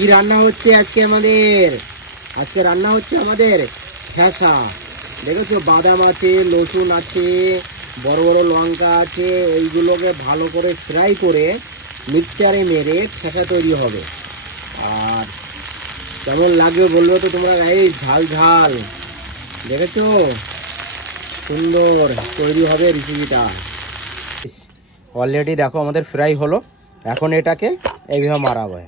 কি রান্না হচ্ছে আজকে আমাদের? আজকে রান্না হচ্ছে আমাদের ঠেসা। দেখেছো, বাদাম আছে, রসুন আছে, বড় বড় লঙ্কা আছে, এইগুলোকে ভালো করে ফ্রাই করে মিক্সচারে মেরে ঠেসা তৈরি হবে। আর কেমন লাগবে বলবে তো তোমরা। এই ঝাল ঝাল, দেখেছো, সুন্দর তৈরি হবে রেসিপিটা। অলরেডি দেখো আমাদের ফ্রাই হলো। এখন এটাকে এইভাবে মারাবো,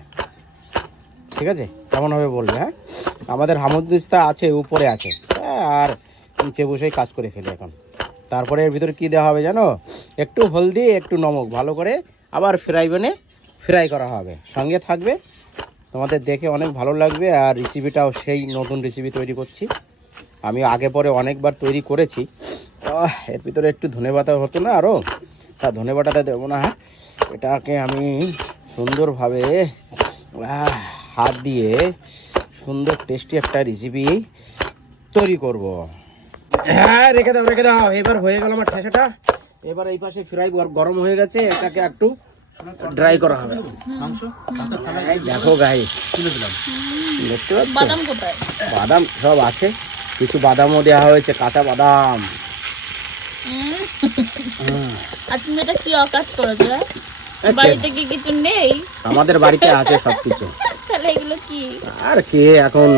ঠিক আছে? কেমন হবে বলবে। হ্যাঁ, আমাদের হামুদিস্তা আছে, উপরে আছে, আর নিচে বসেই কাজ করে ফেলে এখন। তারপরে এর ভিতরে কী দেওয়া হবে জানো? একটু হলদি, একটু নমক, ভালো করে আবার ফ্রাই প্যানে ফ্রাই করা হবে। সঙ্গে থাকবে, তোমাদের দেখে অনেক ভালো লাগবে। আর রেসিপিটাও সেই নতুন রেসিপি তৈরি করছি। আমি আগে পরে অনেকবার তৈরি করেছি। এর ভিতরে একটু ধনেপাতা হতো না আরও, তা ধনেপাতাটা দেবো না। হ্যাঁ, এটাকে আমি সুন্দরভাবে হাত দিয়ে সুন্দর টেস্টি একটা রেসিপি তৈরি করব। হ্যাঁ, রেখে দাও রেখে দাও। এবার হয়ে গেল আমার ঠেসাটা। এবার এই পাশে ফ্রাই গরম হয়ে গেছে, এটাকে একটু ড্রাই করা হবে। দেখো গাইস, দেখতে পাচ্ছ বাদাম সব আছে, কিছু বাদামও দেওয়া হয়েছে, কাঁচা বাদাম। আমাদের বাড়িতে আছে সবকিছু। আর কে এখন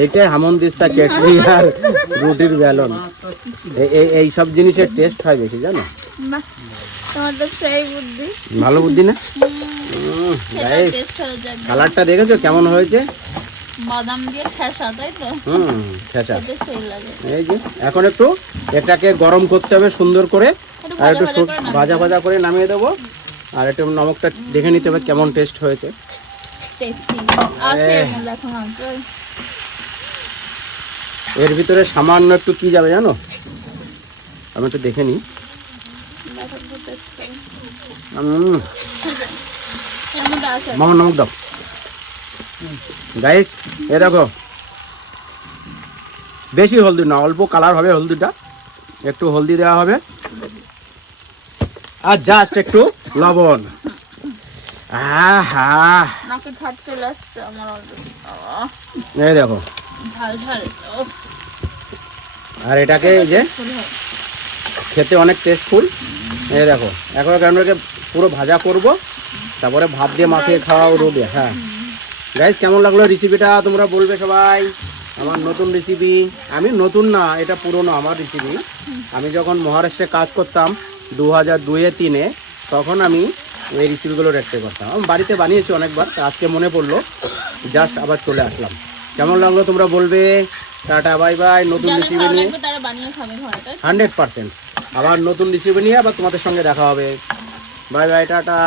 এইটাই হামনদিস্তা, কেটলি আর রুটির বেলন, এই সব জিনিসের টেস্ট হয় বেশি, জানো? ভালো বুদ্ধি না? কালারটা দেখেছো কেমন হয়েছে? বাদাম দিয়ে ঠেসা, তাই তো? ঠেসা। এই যে এখন একটু এটাকে গরম করতে হবে সুন্দর করে, আর একটু ভাজা ভাজা করে নামিয়ে দেবো। আর একটু নমকটা দেখে নিতে হবে কেমন টেস্ট হয়েছে। এর ভিতরে সামান্য একটু কি যাবে জানো? আমি একটু দেখে নিই। মামা নমক দাও গাইস। এ দেখো, বেশি হলদি না, অল্প কালার হবে হলদিটা, একটু হলদি দেওয়া হবে আর জাস্ট একটু লবণ। এই দেখো, আর এটাকে এই যে খেতে অনেক টেস্টফুল। এই দেখো, এখন আমরা পুরো ভাজা করব, তারপরে ভাত দিয়ে মাখিয়ে খাওয়া রোদে। হ্যাঁ গাইস, কেমন লাগলো রেসিপিটা তোমরা বলবে সবাই। আমার নতুন রেসিপি, আমি নতুন না, এটা পুরনো আমার রেসিপি। আমি যখন মহারাষ্ট্রে কাজ করতাম 2002-3-এ, তখন আমি এই রেসিপিগুলো রেখে করতাম। আমি বাড়িতে বানিয়েছি অনেকবার, আজকে মনে পড়লো, জাস্ট আবার চলে আসলাম। কেমন লাগলো তোমরা বলবে। Tata, bye bye. নতুন রেসিপি নিয়ে 100% আবার নতুন রেসিপি নিয়ে আবার তোমাদের সঙ্গে দেখা হবে। Bye bye, tata.